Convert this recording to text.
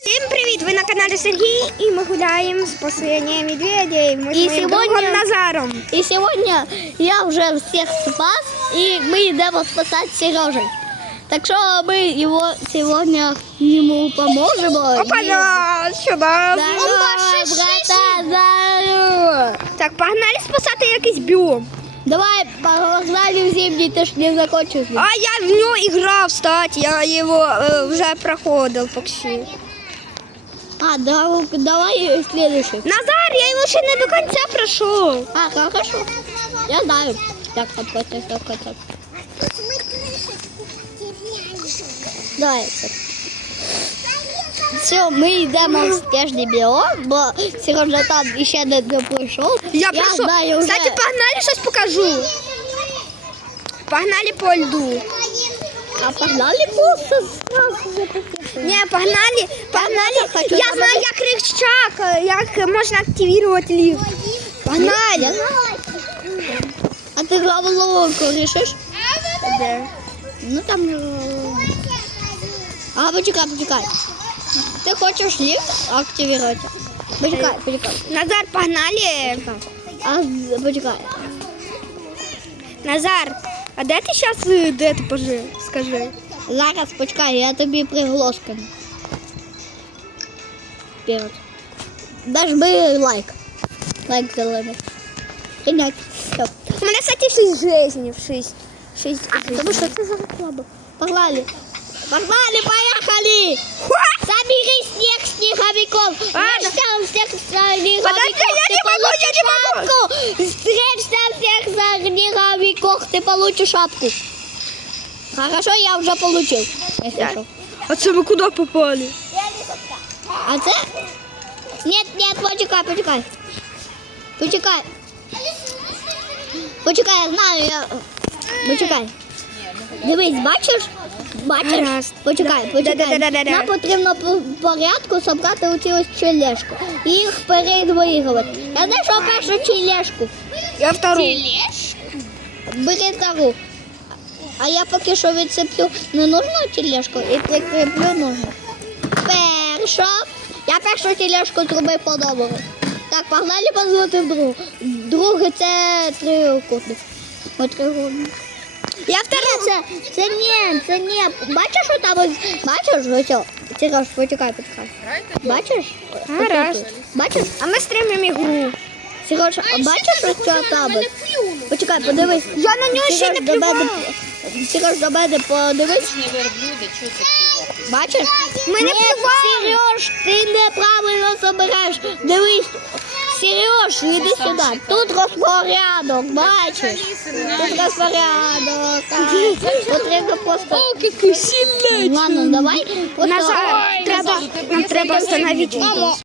Всім привіт! Ви на каналі Сергій і ми гуляємо з посилення медведя. Ми з І моїм сьогодні- другом Назаром. И сегодня я уже всех спас, и мы идем спасать Сережей. Так что мы его сегодня ему поможем. Опа, да, сюди. Здорово, братан, здорово. Так, погнали спасати якийсь біом. Давай, погнали в зимний, ты ж не закончил. А я в нього і грав, кстати, я його е, вже проходив почти. А, да, давай следующий. Назар, я його ще не до кінця пройшов. А, хорошо. Я знаю. Так, так, так, так, так. Давай. Все, ми йдемо в стежний біом, бо Сережа там ще не не пройшов. Я, пройшов. знаю вже. Кстати, погнали, щось покажу. Погнали по льду. А погнали просто сразу за таке. Не, погнали, погнали. хочу Я на знаю, мене- як рычаг, як можна активувати ліфт. Погнали. А ти головоломку рішиш? Де? Ну там. е, А, почекай, почекай. Ти хочеш ліфт активувати? Почекай, почекай. Назар, погнали. А, з- почекай. Назар, а де ти зараз, де ти? Скажи. Зараз почекай, я тобі приглоскаю. Вперед. Дажми лайк. Лайк зелений. Принять. Все. У мене, кстати, 6 жизней, 6. 6 Потому что это за реклама. Погнали. Погнали, поехали! Забери снег снеговиков! Ладно. Врежься всех снеговиков! Подожди, я ты не могу, я получишь Врежься всех снеговиков! Ты получишь шапку! Хорошо, я уже получил. А це ми куди попали? А це? Нет, нет, почекай, почекай. Почекай. Почекай, я знаю, я. Почекай. Дивись, бачиш? Бачиш? Почекай, почекай. Да-да-да-да-да. Нам потрібно по порядку зібрати оці ось челешку. І їх передвоювати. Я знайшов першу челешку. Я втору. Бери тару. А я поки що відцеплю не нужну тележку і прикріплю нужну. Перша. Я першу тележку зробив по-доброму. Так, погнали позвати в другу. Друге це трикутник. Ось трикутник. Я Ні, це, це ні, це ні. Бачиш, що там ось, бачиш, ось, Сереж, почекай, почекай. Бачиш? Гаразд. Бачиш? А ми стримимо ігру. Сереж, а бачиш, ось цього табель? Почекай, подивись. Я на нього ще не плював. Сереж, до мене подивись. не верблюди, що це кіло? Бачиш? Ми не плювали. Сереж, ти неправильно забереш. Дивись. Сереж, іди сюди. Тут розпорядок, бачиш? Тут розпорядок. а. Потрібно просто... який сильний. Ладно, давай. просто- Назар, треба, нам треба встановити відео.